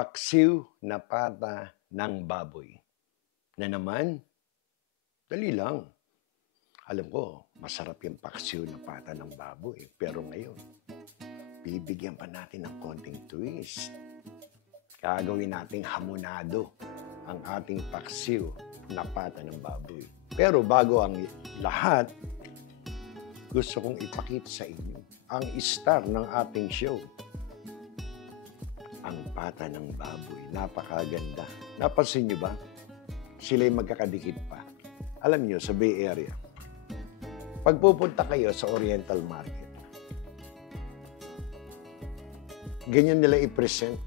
Paksiw na pata ng baboy. Na naman, dali lang. Alam ko, masarap yung paksiw na pata ng baboy. Pero ngayon, bibigyan pa natin ng konting twist. Gagawin nating hamonado ang ating paksiw na pata ng baboy. Pero bago ang lahat, gusto kong ipakita sa inyo ang star ng ating show. Ang pata ng baboy. Napakaganda. Napansin nyo ba? Sila'y magkakadikit pa. Alam nyo, sa Bay Area, pag pupunta kayo sa Oriental Market, ganyan nila i-present.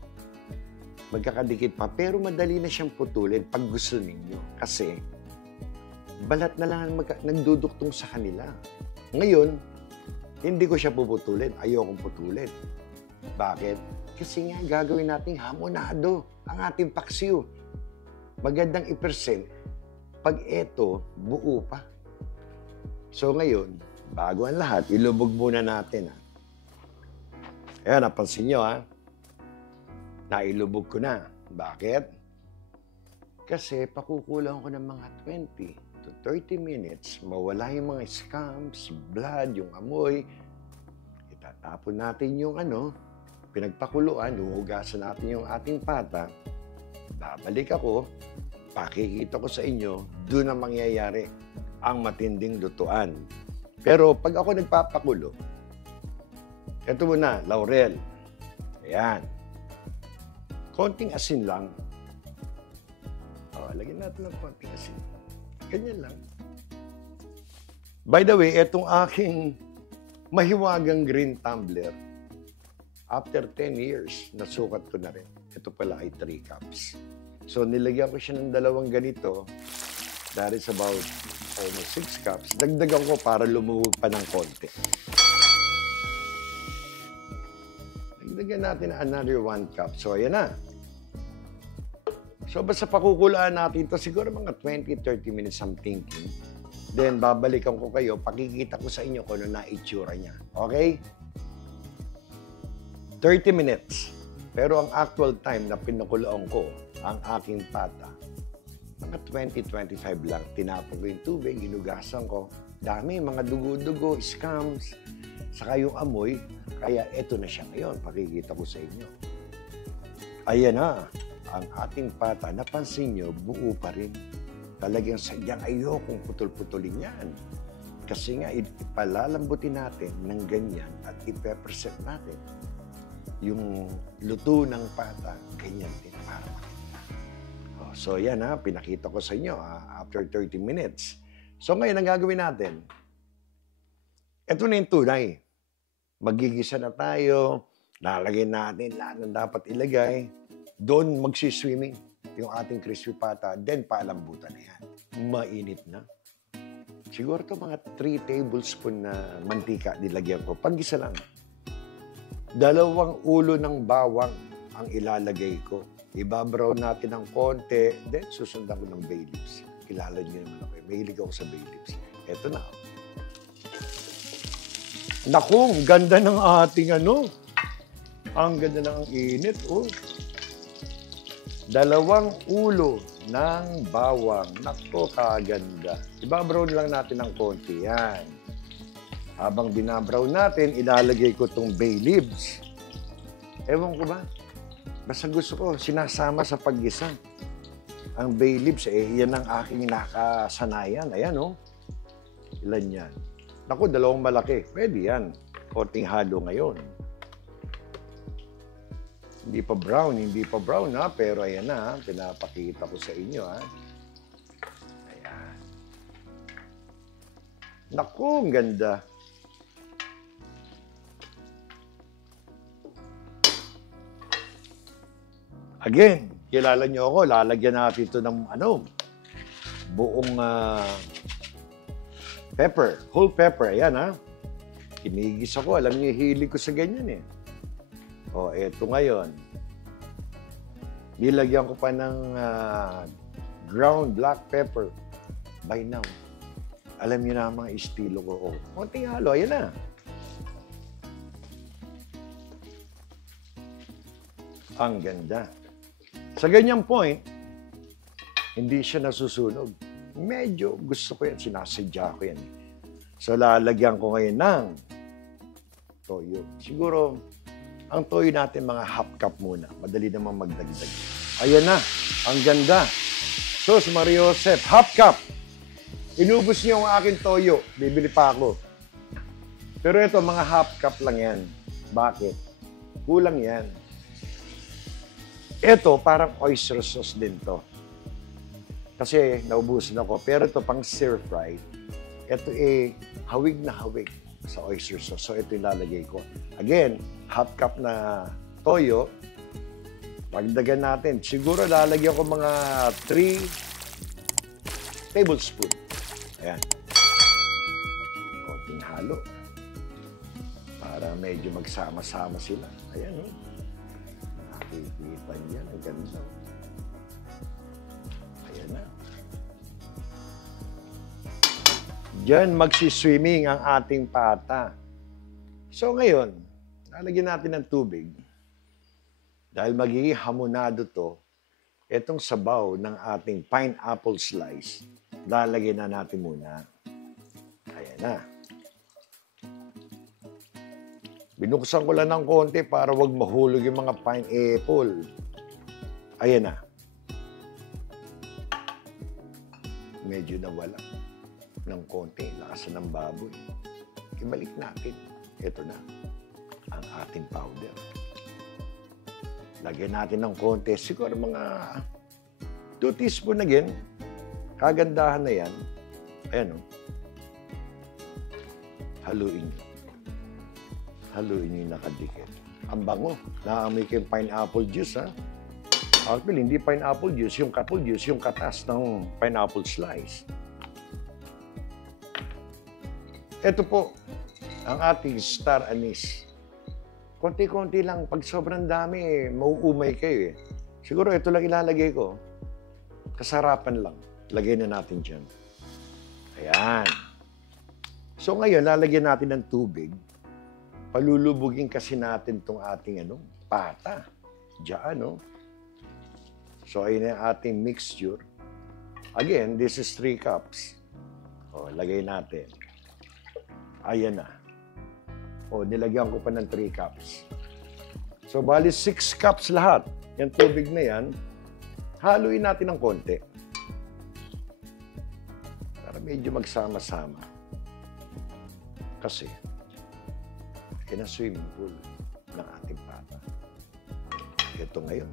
Magkakadikit pa, pero madali na siyang putulin pag gusto ninyo. Kasi, balat na lang nagduduktong sa kanila. Ngayon, hindi ko siya puputulin. Ayokong putulin. Bakit? Kasi nga, gagawin nating hamonado ang ating paksiw. Magandang i-present pag eto, buo pa. So ngayon, bago ang lahat, ilubog muna natin. Ayan, napansin nyo nailubog ko na. Bakit? Kasi pakukulang ko ng mga 20 to 30 minutes, mawala yung mga scums, blood, yung amoy. Itatapon natin yung pinagpakuluan, huhugasan natin yung ating pata. Babalik ako, pakikita ko sa inyo, doon ang mangyayari ang matinding lutuan. Pero pag ako nagpapakulo, ito muna, laurel. Ayan. Konting asin lang. Lagyan natin ng konting asin. Ganyan lang. By the way, itong aking mahiwagang green tumbler, after 10 years, nasukat ko na rin. Ito pala ay 3 cups. So, nilagyan ko siya ng 2 ganito. That is about almost 6 cups. Dagdagan ko para lumuwag pa ng konti. Dagdagan natin another 1 cup. So, ayan na. So, basta pakukulaan natin ito. Siguro mga 20-30 minutes I'm thinking. Then, babalikan ko kayo. Pakikita ko sa inyo kung ano na itsura niya. Okay? 30 minutes. Pero ang actual time na pinukuloan ko ang aking pata, mga 20-25 lang. Tinapon ko yung tubig, hinugasan ko. Dami, mga dugo-dugo, scams, saka yung amoy. Kaya eto na siya ngayon. Pakikita ko sa inyo. Ayan na, ang ating pata. Napansin nyo, buo pa rin. Talagang sadyang ayokong putol-putulin yan. Kasi nga, ipalalambutin natin ng ganyan at ipepresent natin. Yung luto ng pata, ganyan din para makita. So yan pinakita ko sa inyo after 30 minutes. So ngayon, ang gagawin natin, ito na yung tunay. Magigisa na tayo, lalagyan natin lahat ng dapat ilagay. Doon magsiswimming yung ating crispy pata, then paalambutan na yan. Mainit na. Siguro ito mga 3 tablespoon na mantika nilagyan ko. Pag-isa lang. 2 ulo ng bawang ang ilalagay ko. Ibabrown natin ng konti, then susundan ko ng bay leaves. Kilala niyo naman ako. Mahilig ako sa bay leaves. Eto na. Naku, ang ganda ng ating Ang ganda ng init, 2 ulo ng bawang. Naku, kaganda. Ibabrown lang natin ng konti. Yan. Habang binabrown natin, ilalagay ko itong bay leaves. Ewan ko ba? Basta gusto ko, sinasama sa paggisa. Ang bay leaves, yan ang aking nakasanayan. Ayan, Ilan yan? Naku, 2 malaki. Pwede yan. Konting halo ngayon. Hindi pa brown, Pero ayan na, pinapakita ko sa inyo, Ayan. Naku, ang ganda. Again, kilala niyo ako, lalagyan natin ito ng buong pepper, whole pepper. Ayan, Kinigis ako, alam niyo, hilig ko sa ganyan eto ngayon. Nilagyan ko pa ng ground black pepper. By now, alam niyo na ang mga estilo ko. Konting halo, ayan na. Ang ganda. Sa ganyang point, hindi siya nasusunog. Medyo gusto ko yan, sinasadya ko yan. So, lalagyan ko ngayon ng toyo. Siguro, ang toyo natin mga half cup muna. Madali naman magdagdag. Ayan na, ang ganda. Sus, Maria Josep, half cup. Inubos niyo ang aking toyo. Bibili pa ako. Pero ito, mga half cup lang yan. Bakit? Kulang yan. Ito, parang oyster sauce din to. Kasi naubusan ako. Pero ito, pang stir-fry. Ito hawig na hawig sa oyster sauce. So, ito ilalagay ko. Again, half cup na toyo. Pagdagan natin. Siguro lalagyan ko mga 3 tablespoon. Ayan. Konting halo. Para medyo magsama-sama sila. Ayan, oh. Nakikita niyan. Ang ganda. Ayan na. Diyan magsiswimming ang ating pata. So ngayon, lalagyan natin ng tubig. Dahil magiging hamonado to, itong sabaw ng ating pineapple slice, lalagyan na natin muna. Ayan na. Binuksan ko lang ng konti para wag mahulog yung mga pineapple. Ayan na. Medyo nawala ng konti, lakasan ng baboy. Ibalik natin. Ito na, ang ating powder. Lagyan natin ng konti. Siguro mga 2 teaspoon again. Kagandahan na yan. Ayan o. Haluin nyo. Haluin nyo yung nakadikit. Ang bango. Naamoy ko yung pineapple juice, ha? Actually, hindi pineapple juice. Yung apple juice, yung katas ng pineapple slice. Ito po, ang ating star anise. Konti-konti lang. Pag sobrang dami, mauumay kayo eh. Siguro ito lang ilalagay ko. Kasarapan lang. Lagay na natin dyan. Ayan. So ngayon, lalagyan natin ng tubig. Palulubugin kasi natin itong ating pata. Diyan, no? So ayun ang ating mixture. Again, this is 3 cups. O, lagay natin. Ayan na. O, nilagyan ko pa ng 3 cups. So, bali 6 cups lahat. Yung tubig na yan, haluin natin ng konti. Para medyo magsama-sama. Kasi, yan ang swimming pool ng ating pata. Ito ngayon,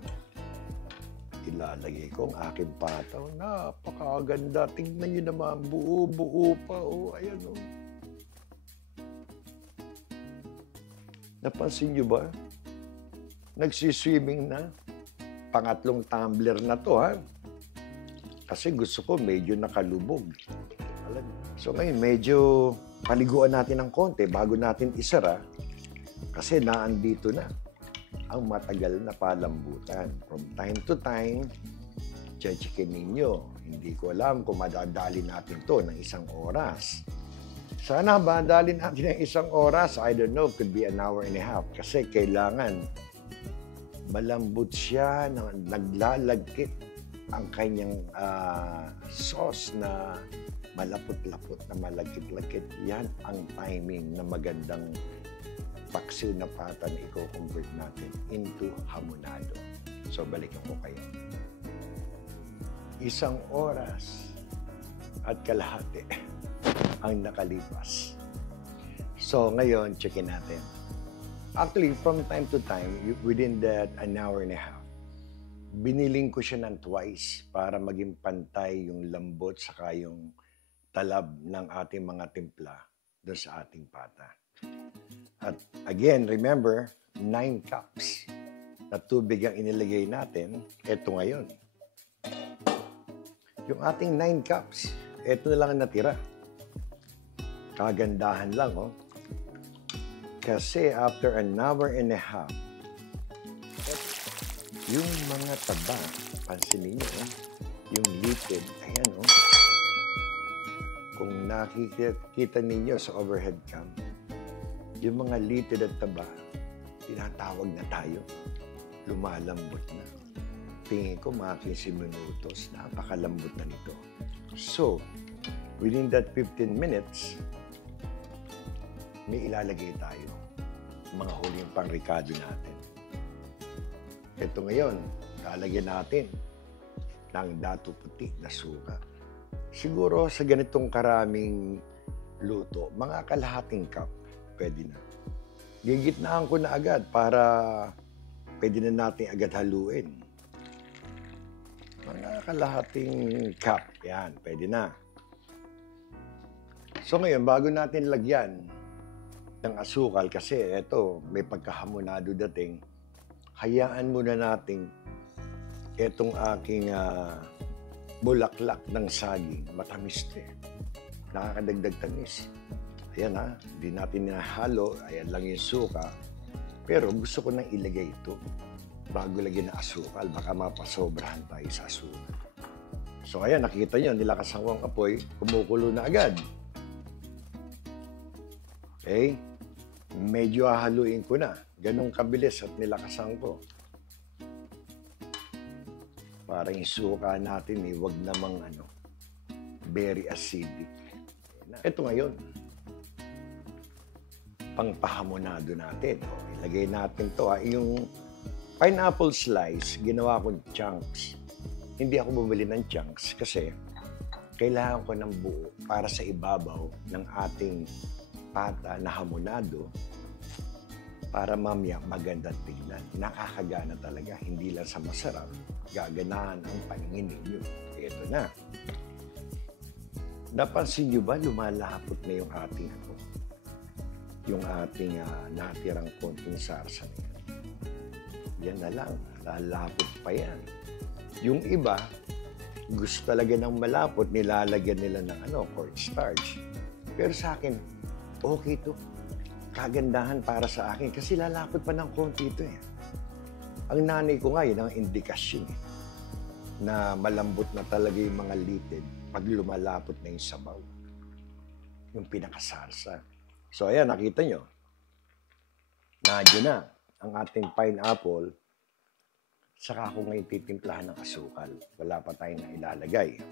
ilalagay ko ang aking pata. Napakaganda. Tingnan nyo naman, buo-buo pa. O, ayan o. Napansin nyo ba? Nagsiswimming na. Pangatlong tumbler na to, ha? Kasi gusto ko medyo nakalubog. Alam mo? So ngayon, medyo paliguan natin ng konti bago natin isara. Kasi naandito na ang matagal na palambutan. From time to time, checkin ninyo. Hindi ko alam kung madadali natin to ng 1 oras. Sana madalin natin ng 1 oras. I don't know, could be 1 hour and a half. Kasi kailangan malambot siya, naglalagkit ang kanyang sauce na malapot-lapot, na malagkit-lagkit. Yan ang timing na magandang paksiw na pata na i-convert natin into hamonado. So, balikan ko kayo. 1 oras at kalahati ang nakalipas. So, ngayon, checkin natin. Actually, from time to time, within that 1 hour and a half, biniling ko siya ng twice para maging pantay yung lambot saka yung talab ng ating mga timpla doon sa ating pata. At again, remember, 9 cups na tubig ang inilagay natin. Ito ngayon. Yung ating 9 cups, ito na lang ang natira. Kagandahan lang, oh. Kasi after 1 hour and a half, yung mga taba, pansinin niyo, oh, yung liquid, ayan, oh. Kung nakikita ninyo sa overhead cam, yung mga litid at taba, tinatawag na tayo. Lumalambot na. tingin ko mga 15 minutos, napakalambot na nito. So, within that 15 minutes, may ilalagay tayo. Mga huling pangrikado natin. Ito ngayon, lalagyan natin ng dato puti na suka. Siguro sa ganitong karaming luto, mga kalahating cup, pwede na. Gigitnaan ko na agad para pwede na natin agad haluin. Mga kalahating cup, yan, pwede na. So ngayon, bago natin lagyan ng asukal, kasi eto, may pagkahamonado dating, hayaan muna natin etong aking bulaklak ng saging. Matamis ito eh. Nakakadagdag tamis. Ayan ha, hindi natin nahalo. Ayan lang yung suka. Pero gusto ko nang ilagay ito bago lagyan ng asukal. Baka mapasobrahan tayo sa asukal. So ayan, nakita nyo, nilakasan ko ang apoy. Kumukulo na agad. Okay? Medyo hahaluin ko na. Ganong kabilis at nilakasan ko. Para yung suka natin, wag namang very acidic. Ito ngayon, pangpahamonado natin. Ilagay natin to. Yung pineapple slice, ginawa kong chunks. Hindi ako bumili ng chunks kasi kailangan ko ng buo para sa ibabaw ng ating pata na hamonado para mamaya magandang tignan. Nakakagana talaga. Hindi lang sa masarap. Gaganahan ang paningin ninyo. Ito na. Napansin nyo ba lumalapot na yung ating natirang konting sarsa na yan. Yan na lang. Lalapot pa yan. Yung iba, gusto talaga ng malapot, nilalagyan nila ng cornstarch. Pero sa akin, okay to. Kagandahan para sa akin kasi lalapot pa ng konti ito eh. Ang nanay ko nga, yun ang indikasyon eh, na malambot na talaga yung mga litid pag lumalapot na yung sabaw. Yung pinakasarsa. So ayan, nakita nyo. Nandiyan na ang ating pineapple. Saka ako ngayon titimplahan ng asukal. Wala pa tayong ilalagay.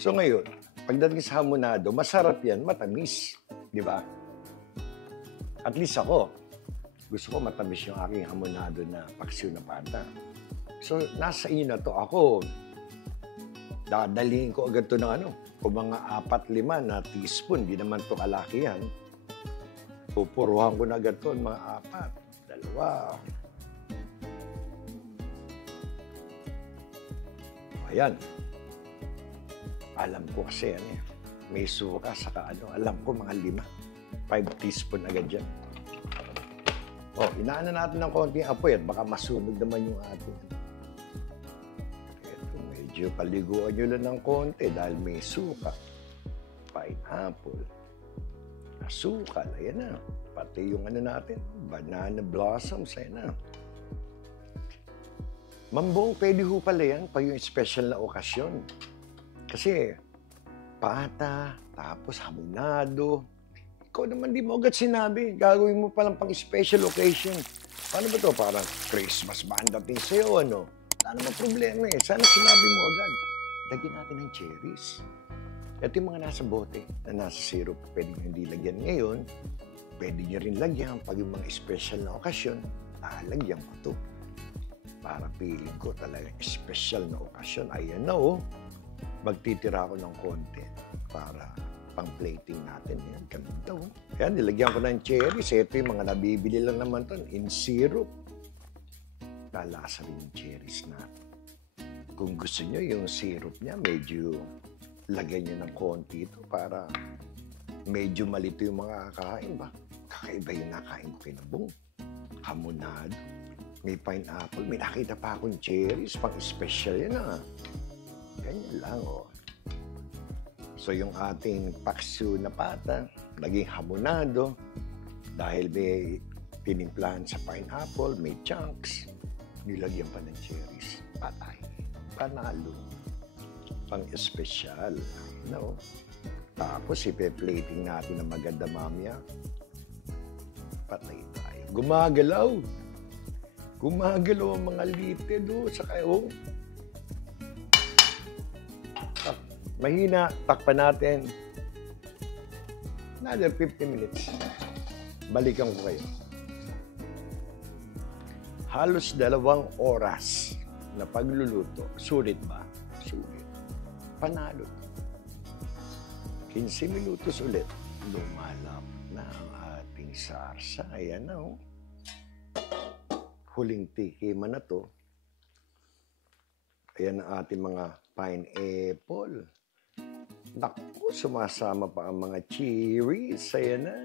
So ngayon, pagdating sa hamonado, masarap yan, matamis. Di ba? At least ako, gusto ko matamis yung aking hamonado na paksiw na pata. So, nasa inyo na to. Ako, dadalihin ko agad to ng kung mga 4-5 na teaspoon, di naman to kalaki yan. Pupuruhan ko na agad to, mga 4, 2. Ayan. Alam ko kasi may suka, saka alam ko mga 5 teaspoon agad dyan. Inaanan natin ng konting apoy at baka masunog naman yung ating. Ito, medyo paliguan nyo lang ng konti dahil may suka, pineapple, asukal, ayan na. Pati yung natin, banana blossoms, ayan na. Mambong, pwede ho pala yan pag yung special na okasyon. Kasi, pata, tapos hamonado. Ikaw naman di mo agad sinabi. Gagawin mo palang pang special occasion. Paano ba to? Parang Christmas ba ang dating sa'yo, Wala namang problema eh. Sana sinabi mo agad. Lagyan natin ng cherries. Ito yung mga nasa bote na nasa syrup. Pwede nyo hindi lagyan ngayon. Pwede nyo rin lagyan pag yung mga special na okasyon. Lagyan ko to. Para feeling ko talagang special na okasyon. Ayan na magtitira ako ng konti para pang-plating natin. Yan, ganda Yan, nilagyan ko ng cherries. Ito yung mga nabibili lang naman to in syrup. Lalasa rin yung cherries natin. Kung gusto nyo, yung syrup niya, medyo lagyan nyo ng konti ito para medyo malito yung mga kakain ba? Kakaiba yung nakain ko kinabong. Hamonado. May pineapple. May nakita pa akong cherries. Pang-special yan Ganyan lang So yung ating paksiw na pata, naging hamonado dahil may tinimplahan sa pineapple, may chunks, nilagyan pa ng cherries. Patay. Panalo. Pang-espesyal. Tapos ipe-plating natin na maganda mamaya. Patay tayo. Gumagalaw. Gumagalaw ang mga litid, saka, mahina, takpan natin. Another 50 minutes. Balikan ko kayo. Halos 2 oras na pagluluto. Sulit ba? Sulit. Panalo. 15 minutos ulit. Lumalap na ang ating sarsa. Ayan na, Huling tikima na to. Ayan ang ating mga pineapple. Naku, sumasama pa ang mga cherries. Ayan na.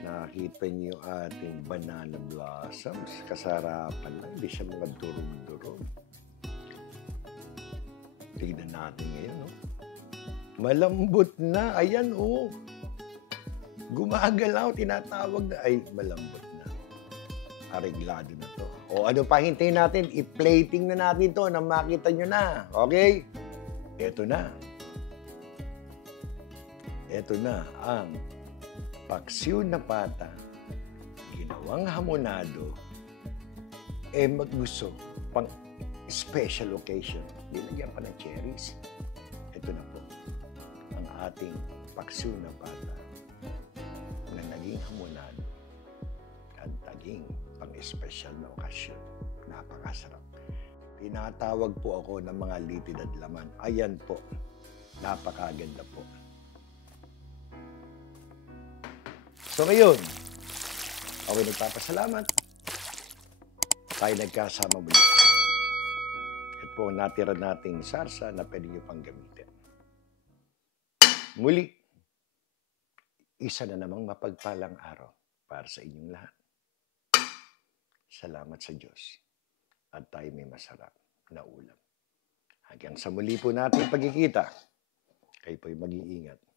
Nakita niyo yung ating banana blossoms. Kasarapan lang. Hindi siya mga durog-durog. Tignan natin ngayon, Malambot na. Ayan, Gumagalaw. Tinatawag na. Ay, malambot na. Areglado na to. O ano pa hintayin natin? I-plating na natin to na makita nyo na. Okay? Ito na. Ito na ang paksiw na pata, ginawang hamonado, maggusto pang special occasion. Dinagyan pa ng cherries. Ito na po ang ating paksiw na pata na naging hamonado at naging pang-special na okasyon. Napakasarap. Tinatawag po ako ng mga litid at laman. Ayan po. Napakaganda po. So ngayon, ako'y nagpapasalamat. Tayo nagkasama muli. At po natira nating sarsa na pwede nyo pang gamitin. Muli, isa na namang mapagpalang araw para sa inyong lahat. Salamat sa Diyos. At tayo may masarap na ulam. Hanggang sa muli po natin pagkikita, kayo po'y mag-iingat.